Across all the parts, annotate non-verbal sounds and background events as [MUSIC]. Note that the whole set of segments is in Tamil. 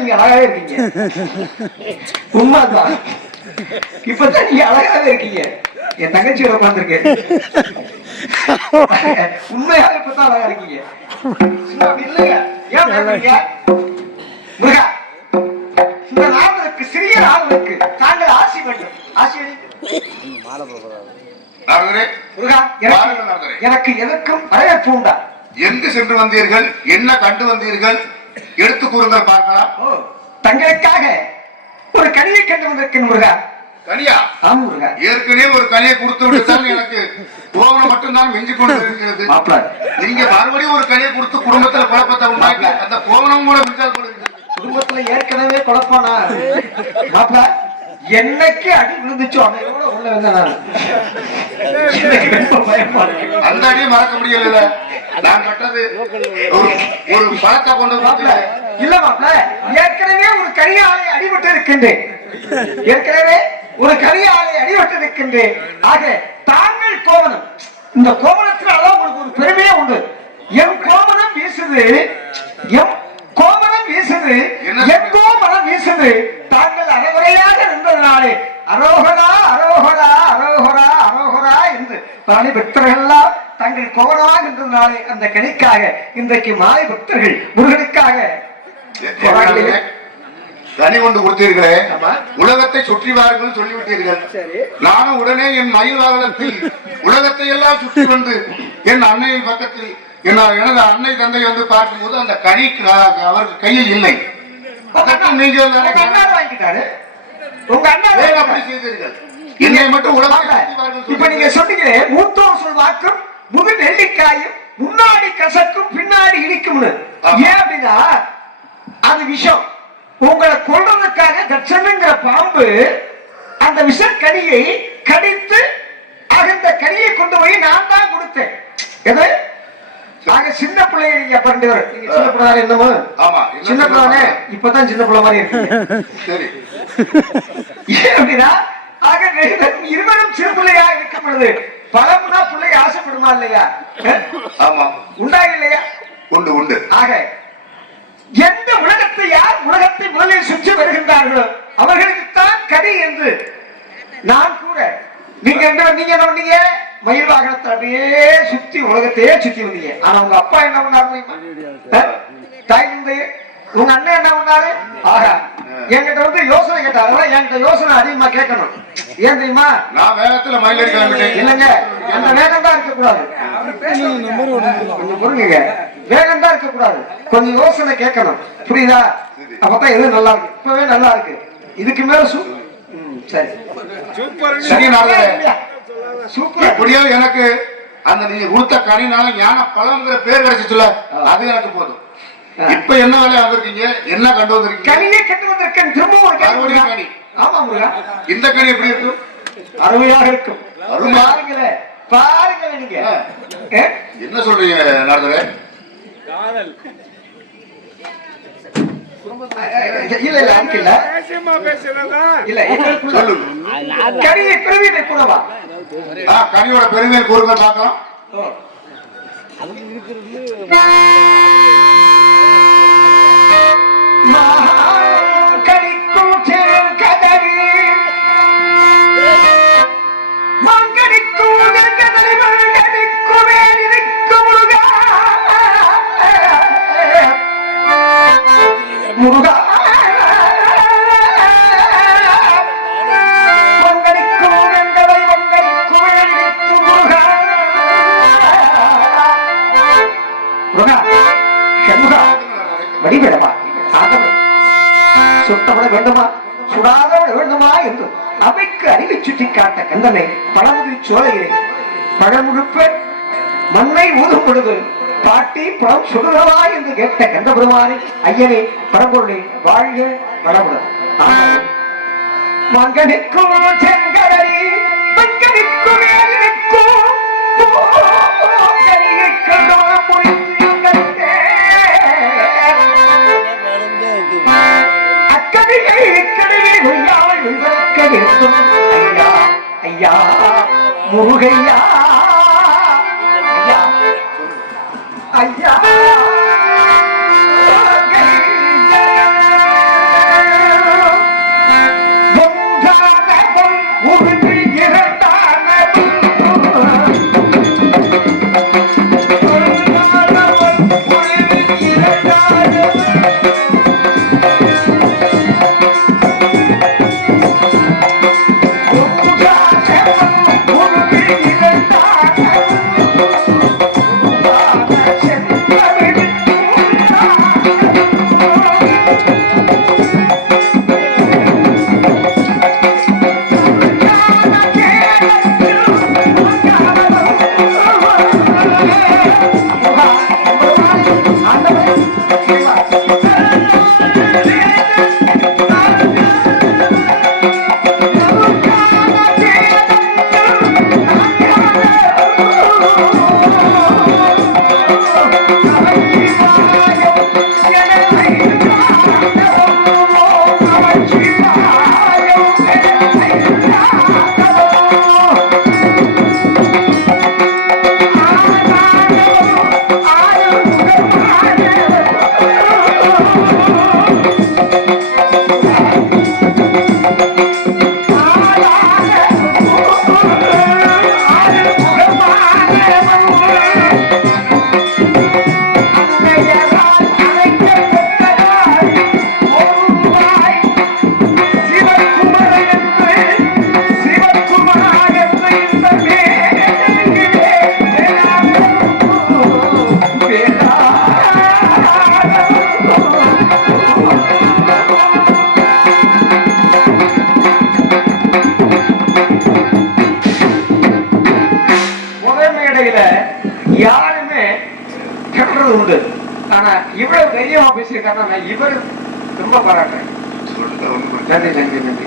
நீங்க அழகாவே இருக்கீங்க. உண்மைதான். இப்பதான் நீங்க அழகாவே இருக்கீங்க. என் தங்கச்சியோட உட்காந்துருக்கேன் உண்மையாவே இப்பதான் அழகா இருக்கீங்க. இல்லைங்க. ஏன் பயப்படுறீங்க முருகா இந்த நாவலுக்கு சிறிய நாவலுக்கு தாங்கள் ஆசி வேண்டும். ஆசி முருகா. எனக்கு எனக்கு எதற்கும் வரவேற்பு உண்டா? எங்கு சென்று வந்தீர்கள்? என்ன கண்டு வந்தீர்கள்? எடுத்து கூறுங்கள் பார்க்கலாம் தங்களுக்காக ஒரு கனியை கண்டு வந்திருக்கேன் முருகா. கனியா? ஆமா முருகா. ஏற்கனவே ஒரு கனியை கொடுத்து விட்டுதான் எனக்கு கோவம் மட்டும்தான் மிஞ்சி கொண்டு இருக்கிறது நீங்க மறுபடியும் ஒரு கனியை கொடுத்து குடும்பத்துல குழப்பத்தை உண்டாக்கி அந்த கோவணம் கூட மிஞ்சால் இருக்குது. குடும்பத்துல ஏற்கனவே குழப்பம்னா மாப்பிள என்னைக்கு அடி விழுந்துச்சோ அன்னையோட உள்ள வந்தேன் நான். அந்த அடியை மறக்க முடியல நான் கட்டது. ஒரு பழத்தை கொண்டு மாப்பிள இல்ல மாப்பிள ஏற்கனவே ஒரு கனியாலை அடிபட்டு இருக்கின்றேன் ஏற்கனவே ஒரு கனியாலை அடிபட்டு இருக்கின்றேன் ஆக தாங்கள் கோவணம். இந்த அதான் உங்களுக்கு ஒரு பெருமையே உண்டு. என் கோவணம் வீசுது எம் கோவணம் வீசுது எங்கோ மனம் வீசுது. தாங்கள் அறகுறையாக நின்றதுனாலே அரோகரா அரோகரா அரோகரா அரோகரா என்று பழனி பக்தர்கள்லாம் தங்கள் கோவணமாக நின்றதுனாலே அந்த கனிக்காக இன்றைக்கு மாலை பக்தர்கள் முருகனுக்காக கனி கொண்டு கொடுத்தீர்களே. உலகத்தை சுற்றி வாருங்கள் சொல்லிவிட்டீர்கள். நானும் உடனே என் மயில் வாகனத்தில் உலகத்தை எல்லாம் சுற்றி வந்து என் அன்னையின் பக்கத்தில் என்ன எனது அன்னை தந்தை வந்து பார்க்கும்போது அந்த கனி க- அவர் கையில் இல்லை. அண்ணா வாங்கிட்டாரு. உங்க அண்ணா அப்படி செய்தீர்கள். என்னை மட்டும் வாருங்கள் இப்ப நீங்க. சொன்னீங்களே மூத்தோர் சொல்வாக்கும் முது நெல்லிக்காயும் முன்னாடி கசக்கும் பின்னாடி இனிக்கும்னு. ஏன் அப்படின்னா அது விஷம். உங்களை கொல்றதுக்காக தட்சணுங்கிற பாம்பு அந்த விஷக்கனியை கடித்து அந்த கனியை கொண்டு போய் நான் தான் கொடுத்தேன். எது? நாங்க சின்ன பிள்ளைய நீங்க பரண்டவர் நீங்க சின்ன பிள்ளை என்னமோ? ஆமா சின்ன பிள்ளை. சொல்லுங்க? இப்பதான் சின்ன பிள்ளை மாதிரி இருக்கீங்க. சரி. ஏன் அப்படின்னா ஆக ரெண்டு- இருவரும் சிறு பிள்ளையா இருக்கும் பொழுது பழம்னா பிள்ளை ஆசைப்படுமா இல்லையா? ஆமா. உண்டா இல்லையா? உண்டு உண்டு. ஆக எந்த உலகத்தை யார் உலகத்தை முதலில் சுற்றி வருகின்றார்களோ அவர்களுக்குத்தான் கடி என்று நான் கூட நீங்க என்ன நீங்க என்ன பண்ணீங்க? மயில் வாகனத்தை அப்படியே சுத்தி உலகத்தையே சுத்தி வந்தீங்க. ஆனா உங்க அப்பா என்ன பண்ணாரு? தாய் தந்தை உங்க அண்ணன் என்ன பண்ணாரு? ஆகா என்கிட்ட வந்து யோசனை கேட்டாரு. என்கிட்ட யோசனை அதிகமா கேட்கணும். ஏன் தெரியுமா? நான் வேகத்துல இல்லைங்க அந்த வேகம் தான் இருக்கக்கூடாது. பொறுங்க வேகம் தான் இருக்கக்கூடாது. கொஞ்சம் யோசனை கேட்கணும். புரியுதா? அப்பதான் எது நல்லா இருக்கு? இப்பவே நல்லா இருக்கு. இதுக்கு மேல சரி. சரி சூப்பர் எப்படியோ எனக்கு அந்த நீங்க கொடுத்த கனினால ஞான பழம்ங்கிற பேர் கிடைச்சிச்சுல அது எனக்கு போதும். இப்ப என்ன வேலையா வந்திருக்கீங்க? என்ன கண்டு வந்திருக்கீங்க? கனியை கட்டு வந்திருக்கேன். திரும்பவும் ஒரு கனி மறுபடியும். கனி. ஆமா முருகா. இந்த கனி எப்படி இருக்கும்? அருமையாக இருக்கும். அருமை. பாருங்களேன் பாருங்க நீங்க? என்ன சொல்றீங்க நாரதரே? இல்ல இல்ல அதுக்கு இல்ல. இல்ல எங்களுக்குள்ள சொல்லுங்க கனியை பிறவினை கூடவா ஆ, கனியோட பெருமையை கூறுங்க பார்க்கலாம். மாங்கனிக்கும் சுட்டவள வேண்டுமா? சுடாதவள் வேண்டுமா என்று அவைக்கு அறிவை சுட்டி காட்ட கந்தனை பழமுதி சோலையிலே பழமுழுப்ப மண்ணை ஊதும் பொழுது பாட்டி பழம் சுடுகிறதா என்று கேட்ட கந்தபெருமானே ஐயனே பரம்பொருளே வாழ்க வளமுடன். ஆகவே மங்கனிக்கும் செங்கடலி மங்கனிக்கும் மேலிருக்கும் உங்களாக்க ஐயா ஐயா முருகையா ஐயா ஐயா. நன்றி நன்றி நன்றி.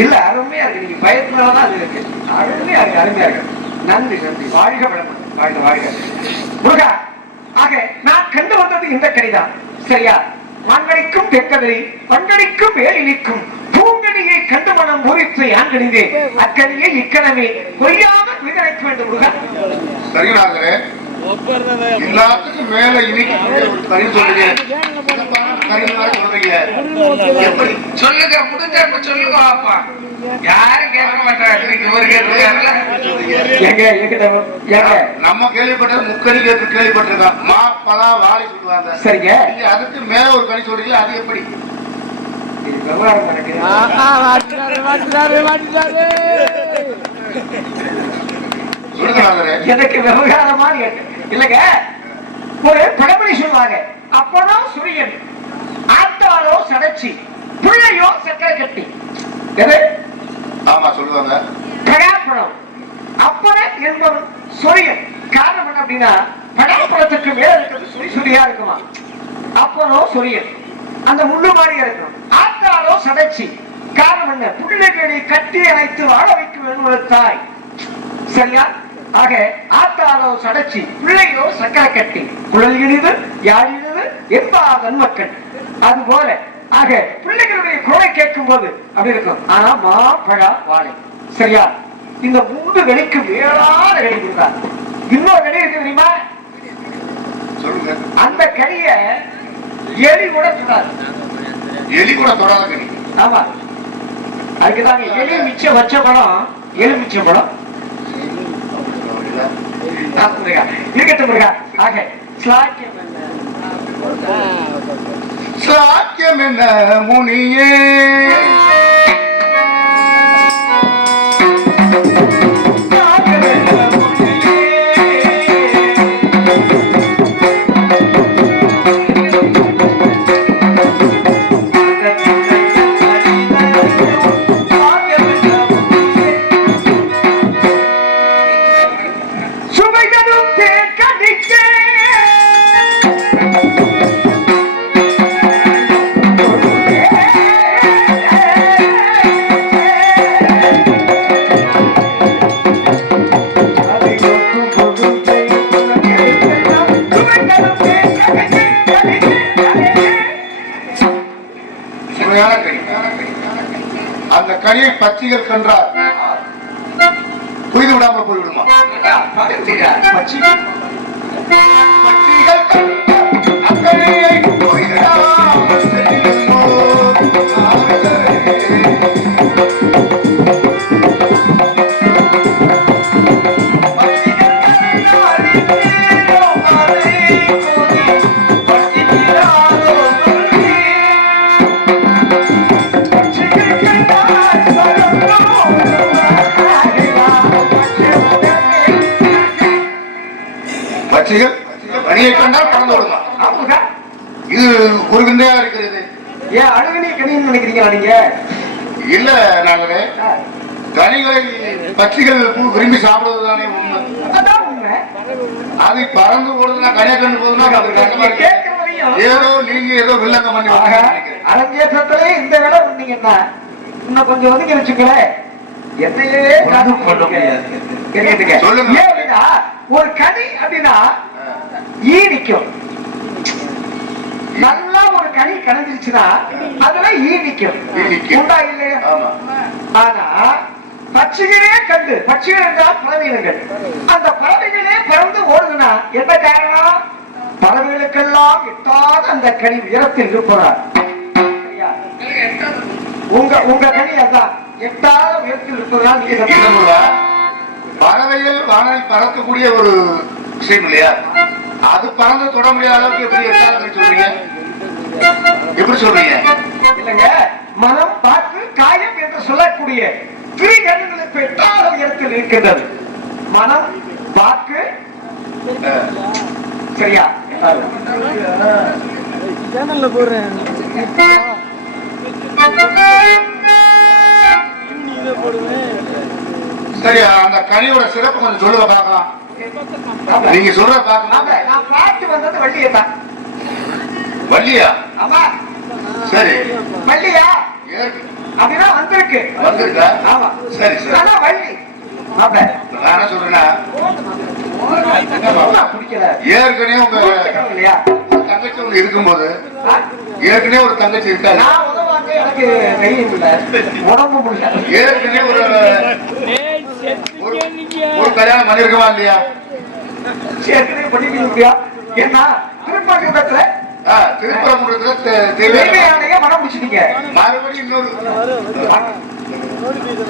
இல்ல அருமையா இருக்கு. நீங்க பயத்தினாலதான் அது இருக்கு. அருமையா இருக்கு அருமையா இருக்கு. நன்றி நன்றி. வாழ்க வளமுடன். வாழ்க வாழ்க. முருகா ஆக நான் கண்டு வந்தது இந்த கடிதான் சரியா? மண்கணிக்கும் தெற்கதிரி மண்கணிக்கும் வேலினிக்கும் பூங்கனியை கண்டு மனம் முறித்து யாங்கணிந்தே அக்கனியை இக்கணமே பொய்யாமல் விதனைக்க வேண்டும் முருகா. சரிங்களாங்களே எல்லாத்துக்கும் மேல இன்னைக்கு ஒரு சொல்றீங்க. எப்படி சொல்லுங்க முடிஞ்ச இப்ப சொல்லுங்க பாப்பா யாரும் கேட்க மாட்டாங்க இவரு கேட்டிருக்காருல்ல. நம்ம கேள்விப்பட்டது முக்கணி கேட்டு கேள்விப்பட்டிருக்கோம் மா பலா வாழை சொல்லுவாங்க. சரிங்க. நீங்க அதுக்கு மேல ஒரு கனி சொல்றீங்களா அது எப்படி? இது விவகாரம் எனக்கு விவகாரமா இல்லைங்க? ஒரு பழமொழி சொல்லுவாங்க. அப்பனோ சுரியன். ஆத்தாளோ சடைச்சி பிள்ளையோ சக்கரை கட்டி. ஆமா சொல்லுவாங்க. படாப்பழம் அப்பனன் என்பவன் சொரியன். காரணம் என்ன அப்படின்னா படாப்பழத்துக்கு மேல இருக்கிறது சுரி சுரியா இருக்குமா? அப்பனோ சொரியன். அந்த முள்ளு மாதிரி இருக்கணும் ஆத்தாளோ சடைச்சி. காரணம் என்ன? பிள்ளைகளை கட்டி அணைத்து வாழ வைக்கும் என்பது தாய். சரியா? ஆக ஆத்தாளோ சடைச்சி பிள்ளையோ சக்கரை கட்டி குழல் இனிது யாழ் இனிது என்பா நன்மக்கள் அது போல ஆக பிள்ளைகளுடைய குரலை கேட்கும் போது அப்படி இருக்கும். ஆனா மா பழா வாழை. சரியா? இந்த மூன்று வெளிக்கு வேளாத கனி கொடுத்தார் இன்னொரு கனி இருக்கு தெரியுமா? சொல்லுங்க. அந்த கனிய எலி கூட சொன்னார் எலி கூட தொடாத கனி. ஆமா. அதுக்குதாங்க எலி மிச்சம் வச்ச படம் எலி மிச்ச படம் நான் முருகா. இருக்கட்டும் முருகா. ஆக. ஸ்லாக்கியம் என்ன? சாக்கியம் என்ன முனியே? விடாமல் போய்விடுமா? பச்சிகள் கனியை கண்டால் பறந்து விடுமா. இது ஒரு விந்தையா இருக்கிறது. ஏன் அழுகணி கணின்னு நினைக்கிறீங்களா நீங்க? இல்ல நாங்களே. கனிகளை பச்சிகள் பூ- விரும்பி சாப்பிடுவது தானே உண்மை. அது பறந்து போடுதுன்னா கனியா கண்டு. கேட்கிறவரையும் ஏதோ நீங்க ஏதோ வில்லங்க பண்ணி. அரங்கேற்றத்திலே இந்த வேலை பண்ணீங்கன்னா இன்னும் கொஞ்சம் ஒதுக்கி என்னையே காது பண்ண முடியாது. கேட்டுங்க. சொல்லுங்க. ஏன் அப்படின்னா ஒரு கனி அப்படின்னா ஈ நிக்கும். நல்லா ஒரு கனி கணிஞ்சிருச்சுன்னா அதுல ஈ நிக்கும். உண்டா இல்லையா? ஆமா. ஆனா பட்சிகளே கண்டு பட்சிகள் என்றால் பறவைகள். அந்த பறவைகளே பறந்து ஓடுதுன்னா என்ன காரணம்? பறவைகளுக்கெல்லாம் எட்டாத அந்த கனி உயரத்தில் இருப்பதால். சரியா? உங்க உங்க கனி அதான். எட்டாத உயரத்தில் இருப்பதால் நீங்க பறவைகள் வானில் பறக்கக்கூடிய ஒரு விஷயம் இல்லையா? அது பறந்து தொட முடியாத அளவுக்கு எப்படி எட்டாலும் சொல்றீங்க? எப்படி சொல்றீங்க? இல்லைங்க மனம் பார்த்து காயம் என்று சொல்லக்கூடிய திரிகண்களுக்கு எட்டாத உயரத்தில் இருக்கின்றது. மனம் வாக்கு சரியா? சேனல்ல போடுறேன். இதை போடுவேன். சரி அந்த கனியோட சிறப்பு கொஞ்சம் சொல்லுங்க பார்க்கலாம். ஆமா. நீங்க சொல்ற ஆமா, பார்க்கலாம் நான் பார்த்து வந்தது வள்ளியை தான். வள்ளியா? ஆமா. சரி. வள்ளியா? ஏற்கு. அப்படின்னா வந்திருக்கு. வந்திருக்கா? ஆமா. சரி சரி. ஆனா வள்ளி. நான் சொல்றேன்னா ஏற்கனவே உங்க தங்கச்சி ஒண்ணு இருக்கும்போது? ஏற்கனவே ஒரு தங்கச்சி இருக்காது நான் உதவாங்க எனக்கு உடம்பு முடியல. ஏற்கனவே ஒரு ஒரு- கல்யாணம் பண்ணிருக்கமா இல்லையா? ஏற்கனவே பண்ணிக்க முடியா ஏன்னா திருப்பரங்குன்றத்துல ஆ, திருப்பரங்குன்றத்துல தே- தேவையான தேவையானைய மனம் முடிச்சிட்டீங்க. மறுபடியும் இன்னொரு.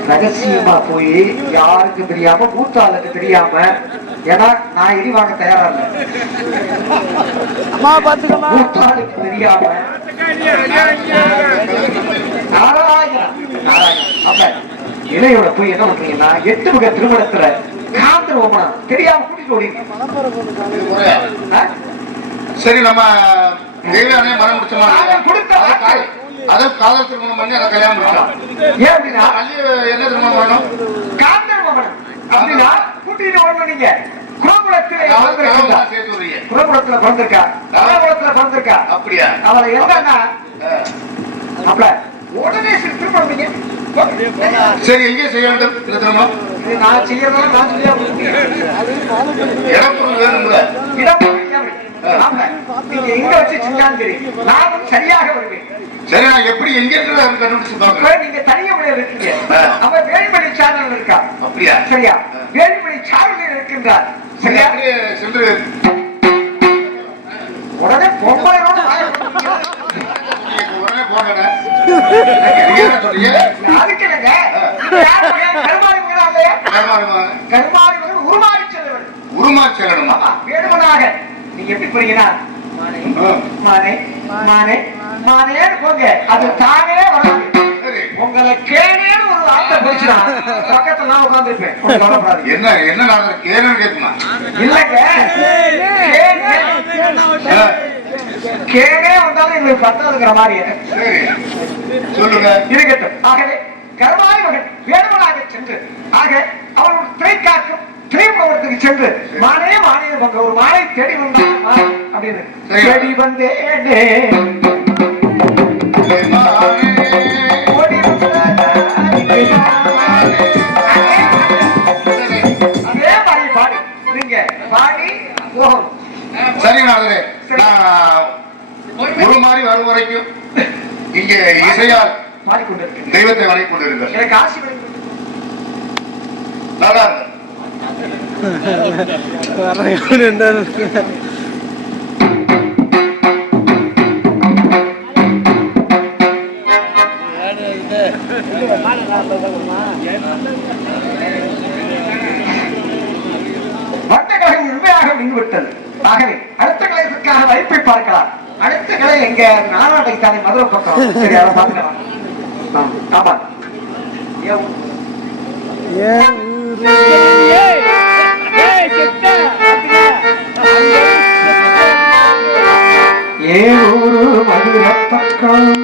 ரகசியமா போய் யாருக்கும் தெரியாம மூத்த ஆளுக்கு தெரியாம ஏன்னா நான் இடி வாங்க தயாரா இல்லை. தெரியாம நாராயணன். அப்ப இளையோட போய் என்ன பண்றீங்கன்னா எட்டு வகை திருமணத்துல காந்தர் ஓமனம் தெரியாம கூட்டிட்டு ஓடி? சரி நம்ம தேவையான மனம் முடிச்சோமா? நாங்கள் கொடுத்த அதை கா- அதை காதல் திருமணம் பண்ணி அதை கல்யாணம் முடிச்சோம் ஏன் அப்படின்னா என்ன திருமணம் பண்ணணும் காந்தர் ஓமனம் அப்படின்னா கூட்டிட்டு ஓடணும் நீங்க. குருகுலத்துல காதல் பிறந்திருக்கா? குருகுலத்துல பிறந்திருக்கா? அப்படியா? அவளை என்னன்னா. அப்ப உடனே திருமணம் நீங்க சரி எங்கே செய்ய வேண்டும்? இது நான் நான் சொல்லியா வேணும்ல. நீங்க எங்க வச்சு செஞ்சாலும் சரி நானும் சரியாக வருவேன் சரி நான் எப்படி எங்க இருக்கிறத கண்டுபிடிச்சு நீங்க தனியமுறையில் இருக்கீங்க அவன் வேலுமணி சாரல் இருக்கா அப்படியா சரியா? வேலுமணி சாரலில் இருக்கின்றார் சரி சரியா சென்று உடனே மூடுங்க. உடனே போனேன் மகன்? கருமாரி உருமாறி செல்வன் உருமா செல்லணுமா? வேடுவனாக நீங்க எப்படி போறீங்கன்னா மானே. ஆ. மானே மானே மானேன்னு போங்க. அது தானே வராது. உங்களை கேனேன்னு ஒரு வார்த்தை பக்கத்துல நான். [LAUGHS] என்ன என்ன நான் கேளுன்னு கேட்குமா? இல்லைங்க. கேனே வந்தாலும் எங்களுக்கு பத்தாதுங்கிற மாதிரி. சரி. சொல்லுங்க. இருக்கட்டும். ஆகவே கருமாரி மகன் வேடுவனாக சென்று ஆக அவன் திரை காக்கும் திரைப்படத்துக்கு சென்று மானே மானே ஒரு மானை தேடி வந்தான். அப்படின்னு. தேடி வந்தேனே. அதே மாதிரி பாடி. நீங்க பாடி போகணும் சரி. நான் ஒரு மாதிரி வரும் வரைக்கும் இங்கே இசையால் பாடிக்கொண்டிருக்கேன் தெய்வத்தை வணங்கிக் கொண்டிருங்கள் எனக்கு ஆசி நல்லா நின்றுவிட்டது ஆகவே அடுத்த கலைக்காக வாய்ப்பை பார்க்கலாம். அடுத்த கலை எங்க? நானாட்டைக்கு தானே மதுரை பக்கம். சரி அதை பார்க்கலாம் ஆம், ஆமா ஏன் ஏன் ஊரு ஏழூரு பக்கம்